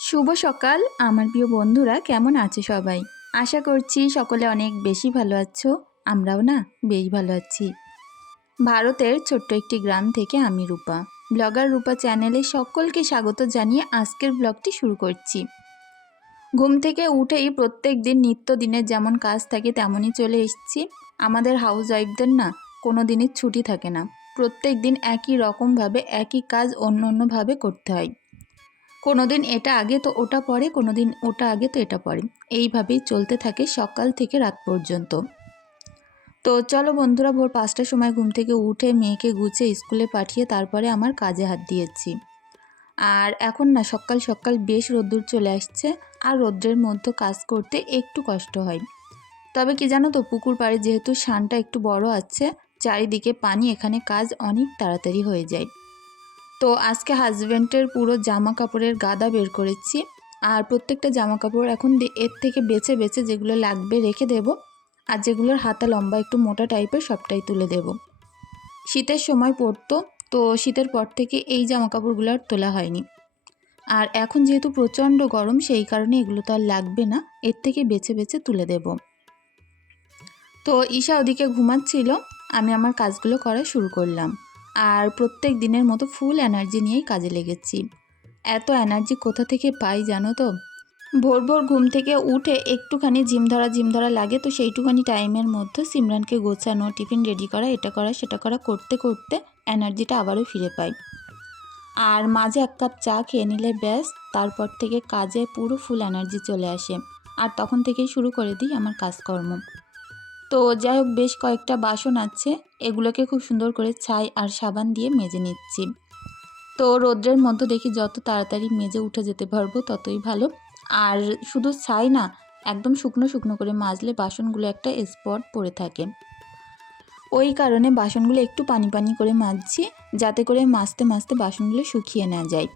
শুভ সকাল, আমার প্রিয় বন্ধুরা, কেমন আছে সবাই? আশা করছি সকলে অনেক বেশি ভালো আছো, আমরাও না বেশ ভালো আছি। ভারতের ছোট্ট একটি গ্রাম থেকে আমি রূপা। ব্লগার রূপা চ্যানেলে সকলকে স্বাগত জানিয়ে আজকের ব্লগটি শুরু করছি। ঘুম থেকে উঠেই প্রত্যেক দিন নিত্য দিনের যেমন কাজ থাকে তেমনই চলে এসেছি। আমাদের হাউস ওয়াইফদের না কোনো দিনই ছুটি থাকে না। প্রত্যেক দিন একই রকমভাবে একই কাজ অন্য অন্যভাবে করতে হয়। কোনো দিন এটা আগে তো ওটা পরে কোনো দিন ওটা আগে তো এটা পরে। এইভাবেই চলতে থাকে সকাল থেকে রাত পর্যন্ত। তো চলো বন্ধুরা, ভোর পাঁচটার সময় ঘুম থেকে উঠে মেয়েকে গুছিয়ে স্কুলে পাঠিয়ে তারপরে আমার কাজে হাত দিয়েছি। আর এখন না, সকাল সকাল বেশ রোদ্দুর চলে আসছে আর রোদ্রের মধ্যে কাজ করতে একটু কষ্ট হয়। তবে কি জানো তো, পুকুর পাড়ে যেহেতু শানটা একটু বড় আছে, চারিদিকে পানি, এখানে কাজ অনেক তাড়াতাড়ি হয়ে যায়। তো আজকে হাজব্যান্ডের পুরো জামা কাপড়ের গাদা বের করেছি। আর প্রত্যেকটা জামা কাপড় এখন এর থেকে বেছে বেছে যেগুলো লাগবে রেখে দেব। আর যেগুলোর হাতা লম্বা, একটু মোটা টাইপের সবটাই তুলে দেব। শীতের সময় পরতো, তো শীতের পর থেকে এই জামা কাপড়গুলো আর তোলা হয়নি। আর এখন যেহেতু প্রচণ্ড গরম, সেই কারণে এগুলো তো আর লাগবে না। এর থেকে বেছে বেছে তুলে দেব। তো ঈশা ওদিকে ঘুমাচ্ছিল। আমি আমার কাজগুলো করা শুরু করলাম। আর প্রত্যেক দিনের মতো ফুল এনার্জি নিয়েই কাজে লেগেছি। এত এনার্জি কোথা থেকে পাই জানো তো? ভোর ভোর ঘুম থেকে উঠে একটুখানি জিম ধরা জিম ধরা লাগে তো সেইটুখানি টাইমের মধ্যে সিমরানকে গোছানো, টিফিন রেডি করা, এটা করা, সেটা করা করতে করতে এনার্জিটা আবারও ফিরে পাই। আর মাঝে এক কাপ চা খেয়ে নিলে ব্যাস, তারপর থেকে কাজে পুরো ফুল এনার্জি চলে আসে। আর তখন থেকেই শুরু করে দিই আমার কাজকর্ম। তো যাই হোক বেশ কয়েকটা বাসন আছে। এগুলোকে খুব সুন্দর করে ছাই আর সাবান দিয়ে মেজে নিচ্ছি। তো রোদ্রের মধ্যে দেখি যত তাড়াতাড়ি মেজে উঠে যেতে পারব, ততই ভালো। আর শুধু ছাই না, একদম শুকনো শুকনো করে মাজলে বাসনগুলো একটা স্পট পড়ে থাকে। ওই কারণে বাসনগুলো একটু পানি পানি করে মাজছি, যাতে করে মাজতে মাজতে বাসনগুলো শুকিয়ে না যায়।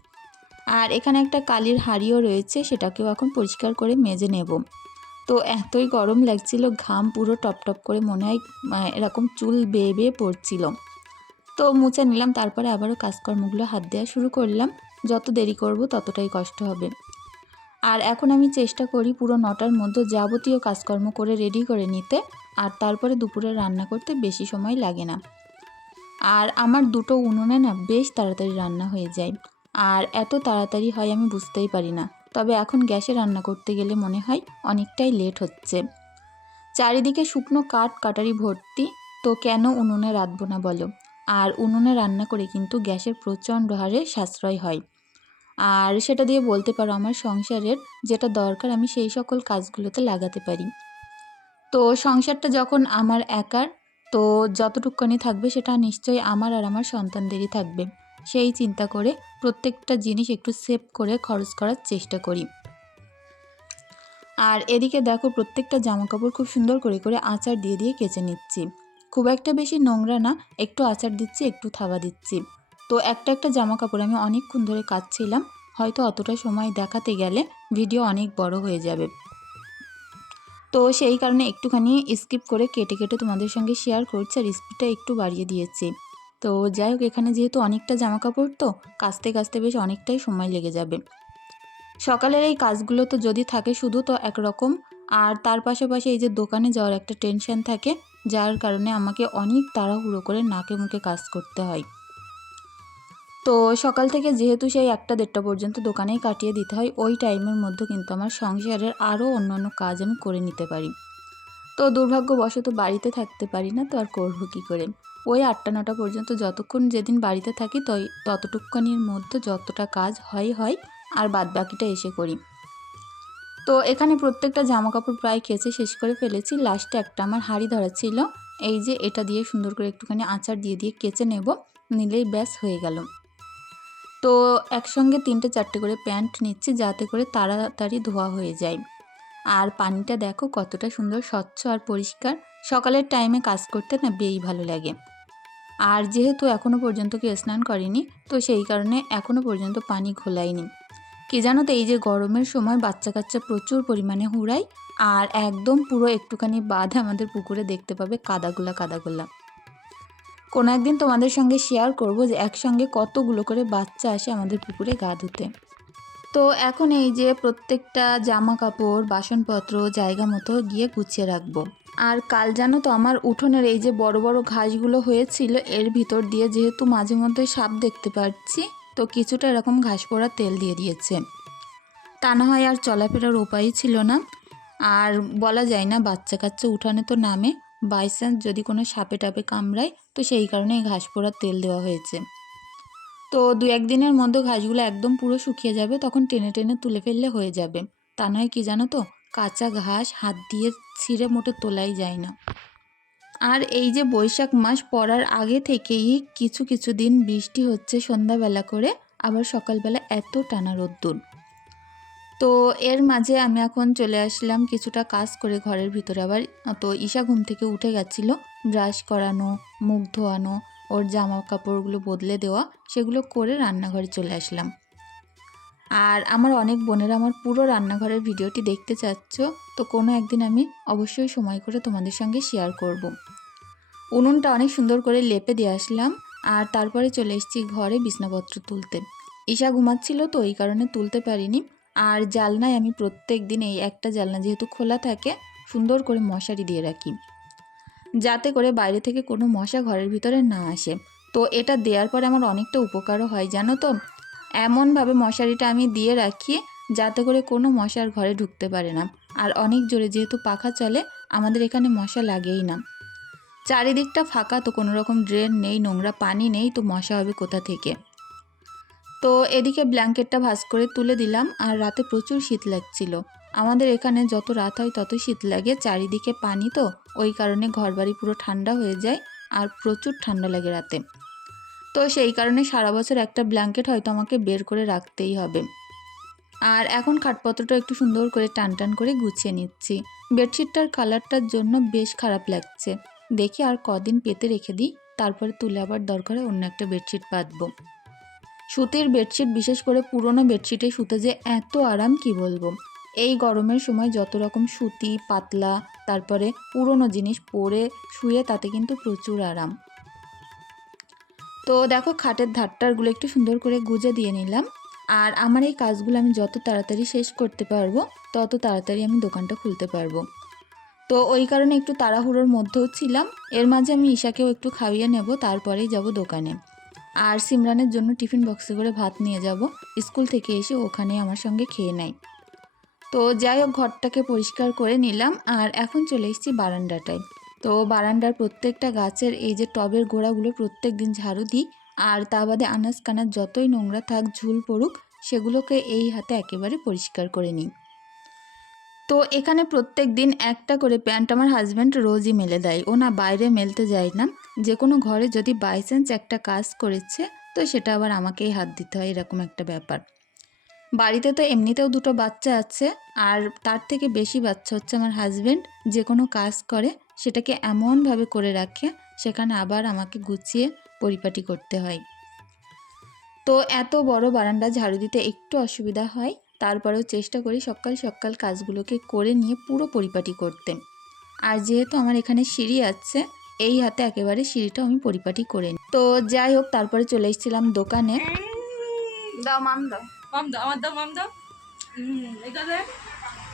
আর এখানে একটা কালির হাঁড়িও রয়েছে, সেটাকেও এখন পরিষ্কার করে মেজে নেব। তো এতই গরম লাগছিল, ঘাম পুরো টপ টপ করে মনে হয় এরকম চুল বেয়ে বেয়ে পড়ছিল। তো মুছে নিলাম, তারপরে আবারও কাজকর্মগুলো হাত দেওয়া শুরু করলাম। যত দেরি করব ততটাই কষ্ট হবে। আর এখন আমি চেষ্টা করি পুরো নটার মধ্যে যাবতীয় কাজকর্ম করে রেডি করে নিতে, আর তারপরে দুপুরে রান্না করতে বেশি সময় লাগে না। আর আমার দুটো উনুনে না বেশ তাড়াতাড়ি রান্না হয়ে যায়, আর এত তাড়াতাড়ি হয় আমি বুঝতেই পারি না। তবে এখন গ্যাসে রান্না করতে গেলে মনে হয় অনেকটাই লেট হচ্ছে। চারিদিকে শুকনো কাঠ, কাটারি ভর্তি, তো কেন উনুনে রাঁধবো না বলো? আর উনুনে রান্না করে কিন্তু গ্যাসের প্রচণ্ড হারে সাশ্রয় হয়। আর সেটা দিয়ে বলতে পারো আমার সংসারের যেটা দরকার আমি সেই সকল কাজগুলোতে লাগাতে পারি। তো সংসারটা যখন আমার একার, তো যতটুকুনি থাকবে সেটা নিশ্চয়ই আমার আর আমার সন্তানদেরই থাকবে। সেই চিন্তা করে প্রত্যেকটা জিনিস একটু সেভ করে খরচ করার চেষ্টা করি। আর এদিকে দেখো প্রত্যেকটা জামা কাপড় খুব সুন্দর করে করে আচার দিয়ে দিয়ে কেচে নিচ্ছি। খুব একটা বেশি নোংরা না, একটু আচার দিচ্ছি, একটু থাবা দিচ্ছি। তো একটা একটা জামা কাপড় আমি অনেকক্ষণ ধরে কাচ্ছিলাম, হয়তো অতটা সময় দেখাতে গেলে ভিডিও অনেক বড় হয়ে যাবে। তো সেই কারণে একটুখানি স্কিপ করে কেটে কেটে তোমাদের সঙ্গে শেয়ার করছি আর স্পিডটা একটু বাড়িয়ে দিয়েছি। তো যাই হোক, এখানে যেহেতু অনেকটা জামা কাপড় তো কাচতে কাচতে বেশ অনেকটাই সময় লেগে যাবে। সকালের এই কাজগুলো তো যদি থাকে শুধু তো একরকম, আর তার পাশাপাশি এই যে দোকানে যাওয়ার একটা টেনশন থাকে, যার কারণে আমাকে অনেক তাড়াহুড়ো করে নাকে মুখে কাজ করতে হয়। তো সকাল থেকে যেহেতু সেই একটা দেড়টা পর্যন্ত দোকানেই কাটিয়ে দিতে হয়, ওই টাইমের মধ্যে কিন্তু আমার সংসারের আরও অন্যান্য কাজ আমি করে নিতে পারি। তো দুর্ভাগ্যবশত বাড়িতে থাকতে পারি না, তো আর করব কী করে? ওই আটটা নটা পর্যন্ত যতক্ষণ যেদিন বাড়িতে থাকি তই ততটুকুনির মধ্যে যতটা কাজ হয় হয় আর বাদ বাকিটা এসে করি। তো এখানে প্রত্যেকটা জামা কাপড় প্রায় কেচে শেষ করে ফেলেছি। লাস্টে একটা আমার হাঁড়ি ধরা ছিল। এই যে এটা দিয়ে সুন্দর করে একটুখানি আচার দিয়ে দিয়ে কেচে নেব, নিলেই ব্যাস হয়ে গেল। তো একসঙ্গে তিনটে, চারটে করে প্যান্ট নিচ্ছি যাতে করে তাড়াতাড়ি ধোয়া হয়ে যায়। আর পানিটা দেখো কতটা সুন্দর, স্বচ্ছ আর পরিষ্কার। সকালের টাইমে কাজ করতে না বেই ভালো লাগে। আর যেহেতু এখনও পর্যন্ত কেউ স্নান করেনি, তো সেই কারণে এখনও পর্যন্ত পানি ঘোলায়নি। কে জানো তো এই যে গরমের সময় বাচ্চা কাচ্চা প্রচুর পরিমাণে হুড়ায়, আর একদম পুরো একটুখানি বাঁধে আমাদের পুকুরে দেখতে পাবে কাদাগুলা কাদাগুলা। কোনো একদিন তোমাদের সঙ্গে শেয়ার করব যে একসঙ্গে কতগুলো করে বাচ্চা আসে আমাদের পুকুরে গা ধুতে। তো এখন এই যে প্রত্যেকটা জামা কাপড় বাসনপত্র, জায়গা মতো গিয়ে গুছিয়ে রাখব। আর কাল জানো তো আমার উঠোনের এই যে বড় বড় ঘাসগুলো হয়েছিল, এর ভিতর দিয়ে যেহেতু মাঝে মধ্যে সাপ দেখতে পাচ্ছি, তো কিছুটা এরকম ঘাস পোড়া তেল দিয়ে দিয়েছে। তা না হয় আর চলাফেরার উপায়ই ছিল না। আর বলা যায় না, বাচ্চা কাচ্চা উঠানে তো নামে বাই চান্স যদি কোনো সাপে টাপে কামড়ায়, তো সেই কারণে এই ঘাস পোড়ার তেল দেওয়া হয়েছে। তো দু একদিনের মধ্যে ঘাসগুলো একদম পুরো শুকিয়ে যাবে, তখন টেনে টেনে তুলে ফেললে হয়ে যাবে। তা নয় কি জানো তো? কাঁচা ঘাস হাত দিয়ে ছিঁড়ে মোটে তোলাই যায় না। আর এই যে বৈশাখ মাস পড়ার আগে থেকেই কিছু কিছু দিন বৃষ্টি হচ্ছে সন্ধ্যাবেলা করে, আবার সকালবেলা এত টানা রোদ্দুর। তো এর মাঝে আমি এখন চলে আসলাম কিছুটা কাজ করে ঘরের ভিতরে আবার। তো ঈশা ঘুম থেকে উঠে গেছিল, ব্রাশ করানো, মুখ ধোয়ানো, ওর জামা কাপড়গুলো বদলে দেওয়া, সেগুলো করে রান্নাঘরে চলে আসলাম। আর আমার অনেক বোনেরা আমার পুরো রান্নাঘরের ভিডিওটি দেখতে চাচ্ছ, তো কোনো একদিন আমি অবশ্যই সময় করে তোমাদের সঙ্গে শেয়ার করব। উনুনটা অনেক সুন্দর করে লেপে দিয়ে আসলাম, আর তারপরে চলে এসেছি ঘরে বিছনাপত্র তুলতে। ঈশা ঘুমাচ্ছিল তো, এই কারণে তুলতে পারিনি, আর জালনায় আমি প্রত্যেক দিন এই একটা জালনা যেহেতু খোলা থাকে, সুন্দর করে মশারি দিয়ে রাখি, যাতে করে বাইরে থেকে কোনো মশা ঘরের ভিতরে না আসে। তো এটা দেওয়ার পরে আমার অনেকটা উপকারও হয়, জানো তো? এমনভাবে মশারিটা আমি দিয়ে রাখি যাতে করে কোনো মশার ঘরে ঢুকতে পারে না। আর অনেক জোরে যেহেতু পাখা চলে, আমাদের এখানে মশা লাগেই না। চারিদিকটা ফাঁকা তো কোনো রকম ড্রেন নেই, নোংরা পানি নেই, তো মশা হবে কোথা থেকে? তো এদিকে ব্ল্যাঙ্কেটটা ভাঁজ করে তুলে দিলাম আর রাতে প্রচুর শীত লাগছিল। আমাদের এখানে যত রাত হয় তত শীত লাগে, চারিদিকে পানি তো, ওই কারণে ঘরবাড়ি পুরো ঠান্ডা হয়ে যায় আর প্রচুর ঠান্ডা লাগে রাতে। তো সেই কারণে সারা বছর একটা ব্ল্যাঙ্কেট হয়তো আমাকে বের করে রাখতেই হবে। আর এখন খাটপত্রটা একটু সুন্দর করে টান টান করে গুছিয়ে নিচ্ছি। বেডশিটটার কালারটার জন্য বেশ খারাপ লাগছে। দেখি আর কদিন পেতে রেখে দিই, তারপরে তুলে আবার দরকারে অন্য একটা বেডশিট পাতবো সুতির বেডশিট, বিশেষ করে পুরনো বেডশিটে শুতে যে এত আরাম, কি বলব? এই গরমের সময় যত রকম সুতি, পাতলা, তারপরে পুরনো জিনিস পরে শুয়ে তাতে কিন্তু প্রচুর আরাম। তো দেখো খাটের ধারটারগুলো একটু সুন্দর করে গুজে দিয়ে নিলাম। আর আমার এই কাজগুলো আমি যত তাড়াতাড়ি শেষ করতে পারব, তত তাড়াতাড়ি আমি দোকানটা খুলতে পারব। তো ওই কারণে একটু তাড়াহুড়োর মধ্যেও ছিলাম। এর মাঝে আমি ঈশাকেও একটু খাইয়ে নেব, তারপরেই যাব দোকানে। আর সিমরানের জন্য টিফিন বক্সে করে ভাত নিয়ে যাব। স্কুল থেকে এসে ওখানে আমার সঙ্গে খেয়ে নেয়। তো যাই হোক, ঘরটাকে পরিষ্কার করে নিলাম। আর এখন চলে এসেছি বারান্দাটায়। তো বারান্দার প্রত্যেকটা গাছের এই যে টবের গোড়াগুলো প্রত্যেক দিন ঝাড়ু দিই। আর তা বাদে আনাজ কানাজ যতই নোংরা থাক, ঝুল পড়ুক, সেগুলোকে এই হাতে একেবারে পরিষ্কার করে নিই। তো এখানে প্রত্যেক দিন একটা করে প্যান্ট আমার হাজব্যান্ড রোজই মেলে দেয়। ও না বাইরে মেলতে যায় না। যে কোনো ঘরে যদি বাই চান্স একটা কাজ করেছে, তো সেটা আবার আমাকেই হাত দিতে হয়, এরকম একটা ব্যাপার। বাড়িতে তো এমনিতেও দুটো বাচ্চা আছে, আর তার থেকে বেশি বাচ্চা হচ্ছে আমার হাজব্যান্ড যে কোনো কাজ করে, সেটাকে এমনভাবে করে রাখে, সেখানে আবার আমাকে গুছিয়ে পরিপাটি করতে হয়। তো এত বড় বারান্দা ঝাড়ু দিতে একটু অসুবিধা হয়, তারপরেও চেষ্টা করি সকাল সকাল কাজগুলোকে করে নিয়ে পুরো পরিপাটি করতে। আর যেহেতু আমার এখানে সিঁড়ি আছে, এই হাতে একেবারে সিঁড়িটা আমি পরিপাটি করে নিই তো যাই হোক, তারপরে চলে এসেছিলাম দোকানে। দাও, মাম, দাও। দাও, আমার দাও, মাম দাও। এটা দে।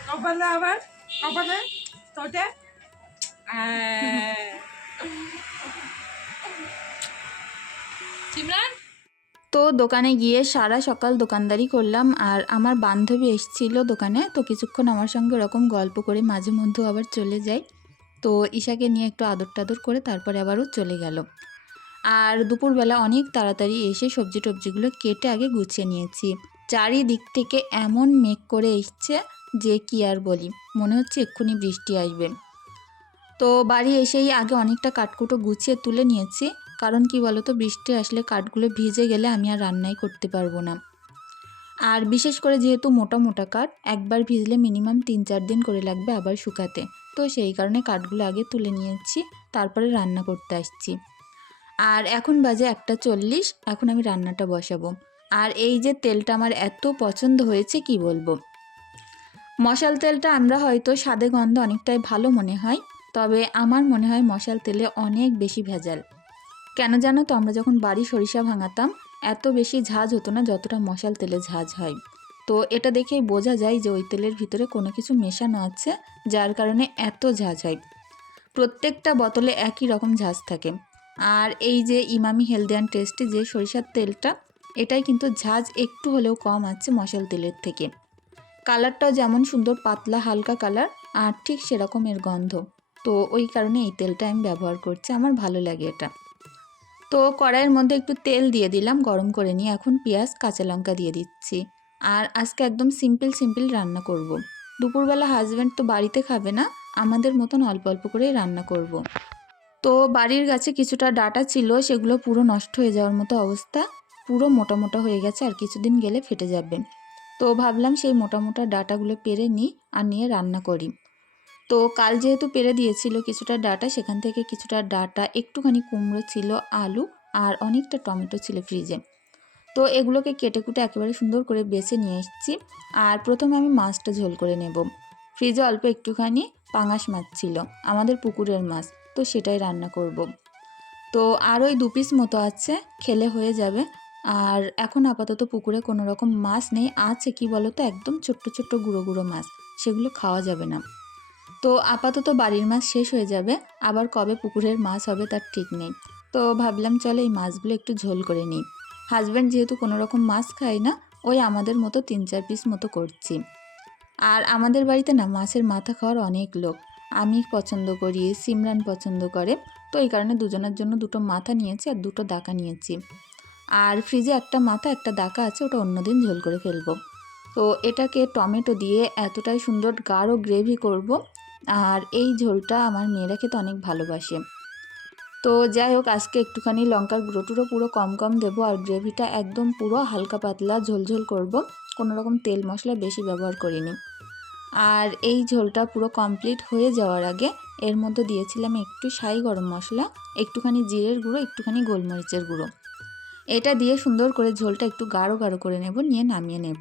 কপালে আবার, কপালে তোটে সিমরান? তো দোকানে গিয়ে সারা সকাল দোকানদারি করলাম আর আমার বান্ধবী এসেছিল দোকানে, তো কিছুক্ষণ আমার সঙ্গে ওরকম গল্প করে মাঝে মধ্যে আবার চলে যাই তো ঈশাকে নিয়ে একটু আদর টাদর করে তারপরে আবারও চলে গেল। আর দুপুরবেলা অনেক তাড়াতাড়ি এসে সবজি টবজিগুলো কেটে আগে গুছিয়ে নিয়েছি। চারিদিক থেকে এমন মেঘ করে এসছে যে কি আর বলি, মনে হচ্ছে এক্ষুনি বৃষ্টি আসবে। তো বাড়ি এসেই আগে অনেকটা কাঠকুটো গুছিয়ে তুলে নিয়েছি, কারণ কি বলতো, বৃষ্টি আসলে কাঠগুলো ভিজে গেলে আমি আর রান্নাই করতে পারব না। আর বিশেষ করে যেহেতু মোটা মোটা কাঠ, একবার ভিজলে মিনিমাম তিন চার দিন করে লাগবে আবার শুকাতে। তো সেই কারণে কাঠগুলো আগে তুলে নিয়েছি, তারপরে রান্না করতে আসছি। আর এখন বাজে একটা চল্লিশ, এখন আমি রান্নাটা বসাবো। আর এই যে তেলটা আমার এত পছন্দ হয়েছে, কি বলব? মশাল তেলটা আমরা হয়তো স্বাদে গন্ধ অনেকটাই ভালো মনে হয়, তবে আমার মনে হয় মশাল তেলে অনেক বেশি ভেজাল। কেন জানো তো, আমরা যখন বাড়ি সরিষা ভাঙাতাম, এত বেশি ঝাঁজ হতো না যতটা মশাল তেলে ঝাঁজ হয়। তো এটা দেখেই বোঝা যায় যে ওই তেলের ভিতরে কোনো কিছু মেশানো আছে, যার কারণে এত ঝাঁঝ হয়। প্রত্যেকটা বোতলে একই রকম ঝাঁজ থাকে। আর এই যে ইমামি হেলদি অ্যান্ড টেস্টি যে সরিষার তেলটা এটাই কিন্তু ঝাঁজ একটু হলেও কম আছে মশাল তেলের থেকে। কালারটাও যেমন সুন্দর, পাতলা, হালকা কালার, আর ঠিক সেরকম এর গন্ধ। তো ওই কারণে এই তেলটা আমি ব্যবহার করছি, আমার ভালো লাগে এটা। তো কড়াইয়ের মধ্যে একটু তেল দিয়ে দিলাম, গরম করে নিয়ে এখন পেঁয়াজ, কাঁচা লঙ্কা দিয়ে দিচ্ছি। আর আজকে একদম সিম্পল সিম্পল রান্না করব। দুপুরবেলা হাজব্যান্ড তো বাড়িতে খাবে না, আমাদের মতন অল্প অল্প করেই রান্না করব। তো বাড়ির গাছে কিছুটা ডাটা ছিল, সেগুলো পুরো নষ্ট হয়ে যাওয়ার মতো অবস্থা। পুরো মোটা মোটা হয়ে গেছে আর কিছুদিন গেলে ফেটে যাবে। তো ভাবলাম সেই মোটা মোটা ডাটাগুলো পেরে নিই আর নিয়ে রান্না করি। তো কাল যেহেতু পেরে দিয়েছিল কিছুটা ডাটা, সেখান থেকে কিছুটা ডাটা, একটুখানি কুমড়ো ছিল, আলু আর অনেকটা টমেটো ছিল ফ্রিজে। তো এগুলোকে কেটে কুটে একেবারে সুন্দর করে বেছে নিয়ে এসেছি আর প্রথমে আমি মাছটা ঝোল করে নেব। ফ্রিজে অল্প একটুখানি পাঙাশ মাছ ছিল, আমাদের পুকুরের মাছ, তো সেটাই রান্না করব। তো আর ওই দু পিস মতো আছে, খেলে হয়ে যাবে আর এখন আপাতত পুকুরে কোনো রকম মাছ নেই। আছে কি বলো তো একদম ছোট্ট ছোট্ট গুঁড়ো গুঁড়ো মাছ। সেগুলো খাওয়া যাবে না। তো আপাতত বাড়ির মাছ শেষ হয়ে যাবে। আবার কবে পুকুরের মাছ হবে তার ঠিক নেই। তো ভাবলাম চলো এই মাছগুলো একটু ঝোল করে নিই। হাজব্যান্ড যেহেতু কোনো রকম মাছ খায় না, ওই আমাদের মতো তিন চার পিস মতো করছি। আর আমাদের বাড়িতে না মাছের মাথা খাওয়ার অনেক লোক। আমি পছন্দ করি, সিমরান পছন্দ করে। তো এই কারণে দুজনের জন্য দুটো মাথা নিয়েছি আর দুটো দাকা নিয়েছি। আর ফ্রিজে একটা মাথা, একটা দাকা আছে, ওটা অন্যদিন ঝোল করে ফেলব। তো এটাকে টমেটো দিয়ে এতটাই সুন্দর গাঢ় গ্রেভি করব। আর এই ঝোলটা আমার মেয়েরা খেতে অনেক ভালোবাসে। তো যাই হোক, আজকে একটুখানি লঙ্কার গুঁড়ো টুড়ো পুরো কম কম দেবো আর গ্রেভিটা একদম পুরো হালকা পাতলা ঝোলঝোল করব। কোনো রকম তেল মশলা বেশি ব্যবহার করিনি। আর এই ঝোলটা পুরো কমপ্লিট হয়ে যাওয়ার আগে এর মধ্যে দিয়েছিলাম একটু সাই গরম মশলা, একটুখানি জিরের গুঁড়ো, একটুখানি গোলমরিচের গুঁড়ো। এটা দিয়ে সুন্দর করে ঝোলটা একটু গাঢ় গাঢ় করে নেব, নিয়ে নামিয়ে নেব।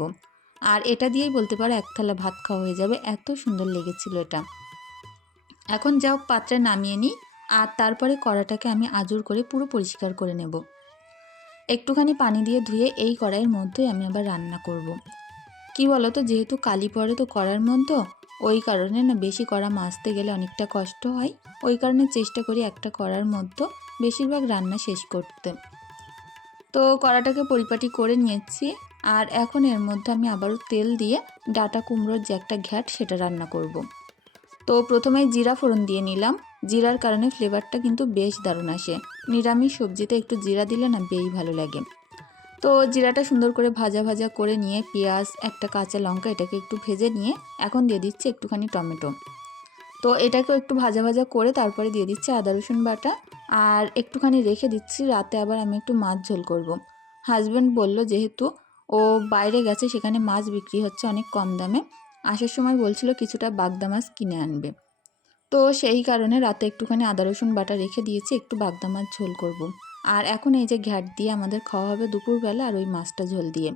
আর এটা দিয়েই বলতে পারো এক থালা ভাত খাওয়া হয়ে যাবে, এত সুন্দর লেগেছিল এটা। এখন যাও পাত্রে নামিয়ে নিই, আর তারপরে কড়াটাকে আমি আজুর করে পুরো পরিষ্কার করে নেব। একটুখানি পানি দিয়ে ধুয়ে এই কড়াইয়ের মধ্যেই আমি আবার রান্না করব। কি বলো তো যেহেতু কালি পড়ে তো কড়ার মধ্যে ওই কারণে না বেশি কড়া মাজতে গেলে অনেকটা কষ্ট হয়। ওই কারণে চেষ্টা করি একটা কড়ার মধ্যে বেশিরভাগ রান্না শেষ করতে। তো কড়াটাকে পরিপাটি করে নিয়েছি। আর এখন এর মধ্যে আমি আবারও তেল দিয়ে ডাটা কুমড়োর যে একটা ঘ্যাট সেটা রান্না করব। তো প্রথমে জিরা ফোড়ন দিয়ে নিলাম। জিরার কারণে ফ্লেভারটা কিন্তু বেশ দারুণ আসে। নিরামিষ সবজিতে একটু জিরা দিলে না বেশ ভালো লাগে। তো জিরাটা সুন্দর করে ভাজা ভাজা করে নিয়ে পেঁয়াজ, একটা কাঁচা লঙ্কা এটাকে একটু ভেজে নিয়ে এখন দিয়ে দিচ্ছি একটুখানি টমেটো। তো এটাকেও একটু ভাজা ভাজা করে তারপরে দিয়ে দিচ্ছি আদা রসুন বাটা আর একটুখানি রেখে দিচ্ছি, রাতে আবার আমি একটু মাছ ঝোল করব। হাজব্যান্ড বলল, যেহেতু ও বাইরে গেছে, সেখানে মাছ বিক্রি হচ্ছে অনেক কম দামে আসার সময় বলছিল কিছুটা বাগদা মাছ কিনে আনবে তো সেই কারণে রাতে একটুখানি আদা, রসুন বাটা রেখে দিয়েছি, একটু বাগদা মাছ ঝোল করব। আর এখন এই যে ঘ্যাট দিয়ে আমাদের খাওয়া হবে দুপুরবেলা আর ওই মাছটা ঝোল দিয়ে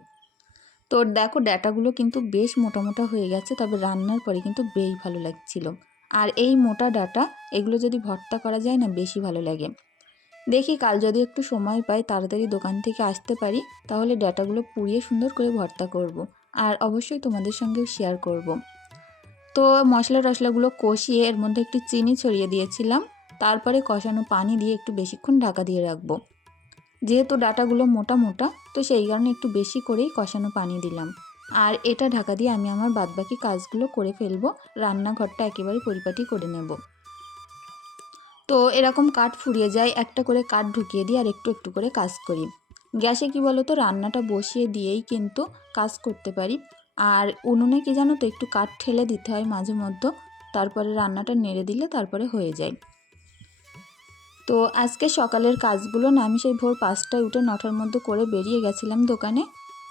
তো দেখো, ডাটাগুলো কিন্তু বেশ মোটা মোটা হয়ে গেছে, তবে রান্নার পরে কিন্তু বেশ ভালো লাগছিল আর এই মোটা ডাটা, এগুলো যদি ভর্তা করা যায় না, বেশি ভালো লাগে দেখি কাল যদি একটু সময় পাই, তাড়াতাড়ি দোকান থেকে আসতে পারি, তাহলে ডাটাগুলো পুড়িয়ে সুন্দর করে ভর্তা করব। আর অবশ্যই তোমাদের সঙ্গেও শেয়ার করব। তো মশলা টশলাগুলো কষিয়ে এর মধ্যে একটু চিনি ছড়িয়ে দিয়েছিলাম তারপরে কষানো পানি দিয়ে একটু বেশিক্ষণ ঢাকা দিয়ে রাখব যেহেতু ডাটাগুলো মোটা মোটা, তো সেই কারণে একটু বেশি করেই কষানো পানি দিলাম আর এটা ঢাকা দিয়ে আমি আমার বাদবাকি কাজগুলো করে ফেলব। রান্নাঘরটা একেবারে পরিপাটি করে নেব। তো এরকম কাঠ ফুরিয়ে যায়, একটা করে কাঠ ঢুকিয়ে দিই আর একটু একটু করে কাজ করি। গ্যাসে কি বলো তো রান্নাটা বসিয়ে দিয়েই কিন্তু কাজ করতে পারি। আর উনুনে কি জানো তো, একটু কাঠ ঠেলে দিতে হয় মাঝে মধ্যে। তারপরে রান্নাটা নেড়ে দিলে তারপরে হয়ে যায়। তো আজকে সকালের কাজগুলো না, আমি সেই ভোর পাঁচটায় উঠে নটার মধ্যে করে বেরিয়ে গেছিলাম দোকানে।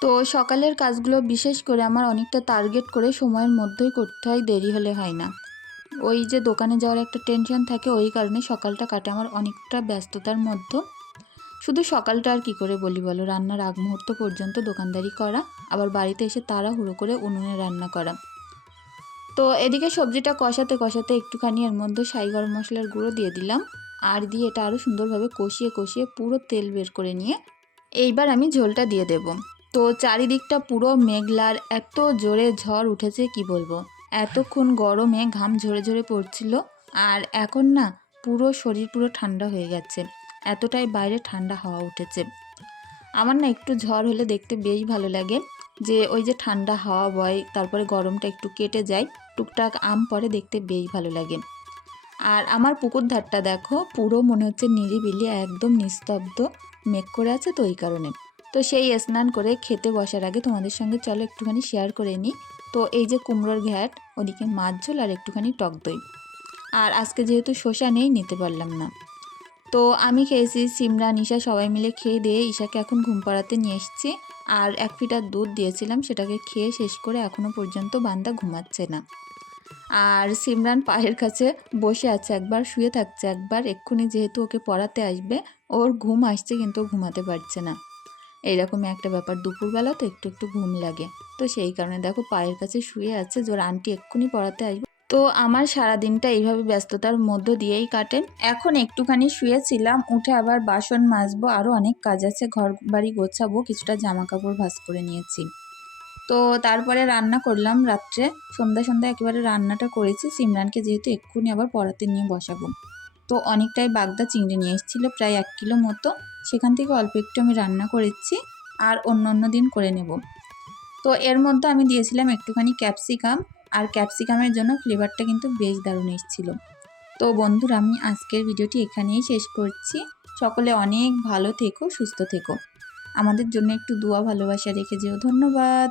তো সকালের কাজগুলো বিশেষ করে আমার অনেকটা টার্গেট করে সময়ের মধ্যেই করতে হয়, দেরি হলে হয় না। ওই যে দোকানে যাওয়ার একটা টেনশন থাকে, ওই কারণে সকালটা কাটে আমার অনেকটা ব্যস্ততার মধ্যে। শুধু সকালটা আর কি করে বলি বলো? রান্নার আগ মুহূর্ত পর্যন্ত দোকানদারি করা, আবার বাড়িতে এসে তারা হুড়ো করে উনুনে রান্না করা। তো এদিকে সবজিটা কষাতে কষাতে একটুখানি এর মধ্যে সাই গরম মশলার গুঁড়ো দিয়ে দিলাম, আর দিয়ে এটা আরও সুন্দরভাবে কষিয়ে কষিয়ে পুরো তেল বের করে নিয়ে এইবার আমি ঝোলটা দিয়ে দেব। তো চারিদিকটা পুরো মেঘলার এত জোরে ঝড় উঠেছে, কি বলব? এতক্ষণ গরমে ঘাম ঝরে ঝরে পড়ছিল আর এখন না পুরো শরীর পুরো ঠান্ডা হয়ে গেছে, এতটাই বাইরে ঠান্ডা হাওয়া উঠেছে। আমার না একটু ঝড় হলে দেখতে বেশ ভালো লাগে যে ওই যে ঠান্ডা হাওয়া, বয়, তারপরে গরমটা একটু কেটে যায়, টুকটাক আম পরে দেখতে বেশ ভালো লাগে। আর আমার পুকুর ধারটা দেখো, পুরো মনে হচ্ছে নিরিবিলি, একদম নিস্তব্ধ, মেঘ করে আছে তো ওই কারণে। তো সেই স্নান করে খেতে বসার আগে তোমাদের সঙ্গে চলো একটুখানি শেয়ার করে নিই। তো এই যে কুমড়োর ঘ্যাট, ওদিকে মাছ ঝোল আর একটুখানি টক দই। আর আজকে যেহেতু শসা নেই, নিতে পারলাম না। তো আমি খেয়েছি সিমরা, নিশা সবাই মিলে খেয়ে দিয়ে ঈশাকে এখন ঘুম পাড়াতে নিয়ে এসেছি। আর এক ফিটার দুধ দিয়েছিলাম, সেটাকে খেয়ে শেষ করে এখনও পর্যন্ত বান্দা ঘুমাচ্ছে না। আর সিমরান পায়ের কাছে বসে আছে একবার, শুয়ে থাকছে একবার, এক্ষুনি যেহেতু ওকে পড়াতে আসবে, ওর ঘুম আসছে কিন্তু ঘুমাতে পারছে না। এইরকমই একটা ব্যাপার। দুপুরবেলা তো একটু একটু ঘুম লাগে। তো সেই কারণে দেখো পায়ের কাছে শুয়ে আছে ওর আন্টি এক্ষুনি পড়াতে আসবে। তো আমার সারা দিনটা এইভাবে ব্যস্ততার মধ্য দিয়েই কাটে এখন একটুখানি শুয়েছিলাম, উঠে আবার বাসন মাজবো আরও অনেক কাজ আছে ঘর বাড়ি গোছাবো, কিছুটা জামা কাপড় ভাঁজ করে নিয়েছি। তো তারপরে রান্না করলাম রাত্রে। সন্ধ্যা সন্ধ্যা একেবারে রান্নাটা করেছি। সিমরানকে যেহেতু এক্ষুনি আবার পড়াতে নিয়ে বসাবো। তো অনেকটাই বাগদা চিংড়ি নিয়ে এসেছিল, প্রায় এক কিলো মতো। সেখান থেকে অল্প একটু আমি রান্না করেছি আর অন্য অন্য দিন করে নেব। তো এর মধ্যে আমি দিয়েছিলাম একটুখানি ক্যাপসিকাম আর ক্যাপসিকামের জন্য ফ্লেভারটা কিন্তু বেশ দারুণ এসেছিল। তো বন্ধুরা, আমি আজকের ভিডিওটি এখানেই শেষ করছি। সকলে অনেক ভালো থেকো, সুস্থ থেকো। আমাদের জন্য একটু দোয়া, ভালোবাসা রেখে যেও। ধন্যবাদ।